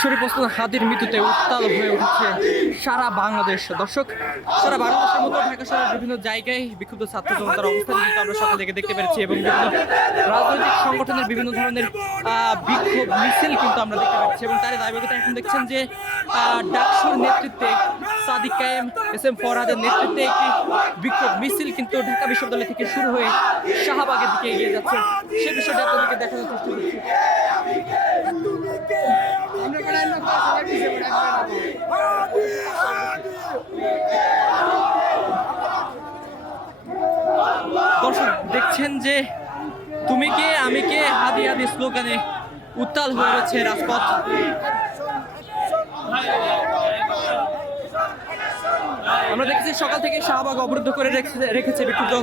শরীফ ওসমান হাদির মৃত্যুতে উত্তাল হয়ে উঠেছে সারা বাংলাদেশ। দর্শক, সারা বাংলাদেশের মতো ঢাকা শহরের বিভিন্ন জায়গায় বিক্ষুব্ধ ছাত্র জনতার অবস্থান কিন্তু আমরা সকাল থেকে দেখতে পেরেছি এবং বিভিন্ন রাজনৈতিক সংগঠনের বিভিন্ন ধরনের বিক্ষোভ মিছিল কিন্তু আমরা দেখতে পাচ্ছি এবং তার দায়বদ্ধতা এখন দেখছেন যে ডাকসুর নেতৃত্বে সাদিক কায়েম, এস এম ফরহাদের নেতৃত্বে একটি বিক্ষোভ মিছিল কিন্তু ঢাকা বিশ্ববিদ্যালয় থেকে শুরু হয়ে শাহবাগের দিকে এগিয়ে যাচ্ছে। সে বিষয়টা আপনাদেরকে দেখানোর চেষ্টা করছি। দর্শক দেখছেন যে তুমি কে আমি কে হাদি হাদি স্লোগানে উত্তাল হয়ে রয়েছে রাজপথ। আমরা দেখেছি সকাল থেকে শাহবাগ অবরুদ্ধ করে রেখেছে বিক্ষুব্ধ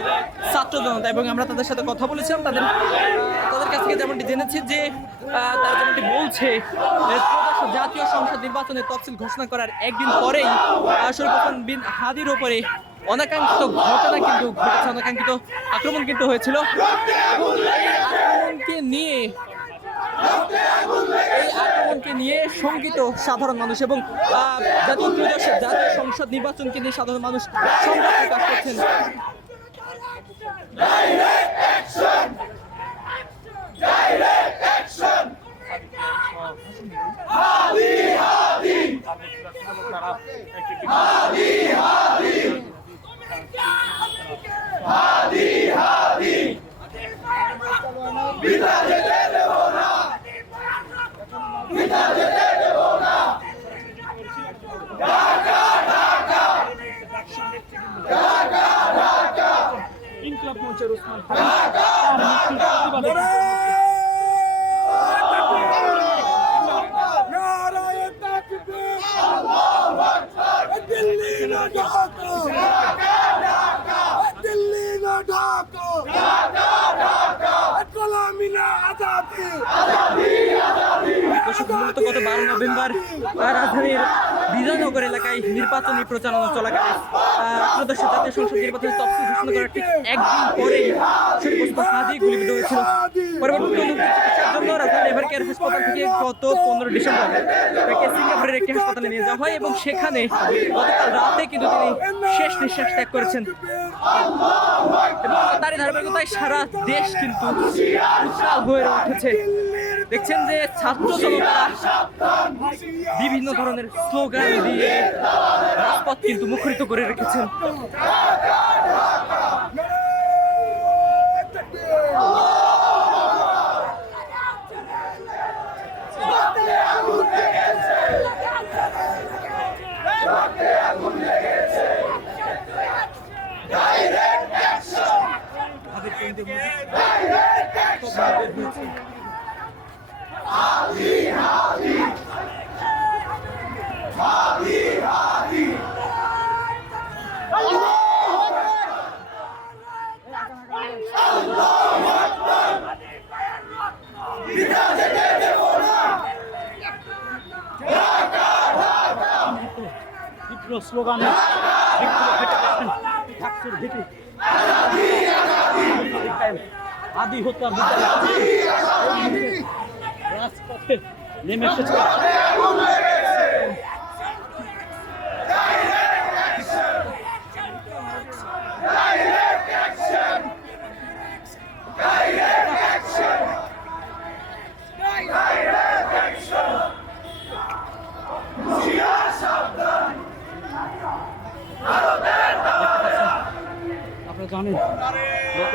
ছাত্র জনতা এবং আমরা তাদের সাথে কথা বলেছিলাম। তাদের কাছ থেকে যেমনটি জেনেছি যে তারা যেমনটি বলছে জাতীয় সংসদ নির্বাচনের তফসিল ঘোষণা করার একদিন পরেই শরীফ ওসমান বিন হাদির ওপরে অনাকাঙ্ক্ষিত ঘটনা কিন্তু ঘটেছে, অনাকাঙ্ক্ষিত আক্রমণ কিন্তু হয়েছিল। এই আক্রমণকে নিয়ে শঙ্কিত সাধারণ মানুষ এবং জাতীয় সংসদ নির্বাচনকে নিয়ে সাধারণ মানুষ সংবাদ প্রকাশ করছেন। ইনকলাব মঞ্চের ওসমান গত 12 নভেম্বর রাজধানীর বিজয়নগর এলাকায় নির্বাচনী প্রচারণা চলাকালে ত্রয়োদশ জাতীয় সংসদ নির্বাচনের তফসিল ঘোষণা করার ঠিক একদিন পরেই শরীফ ওসমান হাদি গুলিবিদ্ধ হয়েছিল। পরবর্তীতে চিকিৎসার জন্য রাজধানীর এভারকেয়ার হাসপাতাল থেকে গত 15 ডিসেম্বর তাকে সিঙ্গাপুরের একটি হাসপাতালে নিয়ে যাওয়া হয় এবং সেখানে গতকাল রাতে কিন্তু তিনি শেষ নিঃশ্বাস ত্যাগ করেছেন এবং তারই ধারাবাহিকতায় সারা দেশ কিন্তু উত্তাল হয়ে উঠেছে। দেখছেন যে ছাত্র জনতারা বিভিন্ন ধরনের স্লোগান দিয়ে রাজপথ কিন্তু মুখরিত করে রেখেছেন। স্লোগানে আদি হত্যার রাজপথে নেমে এসেছে। আপনারা জানেন গত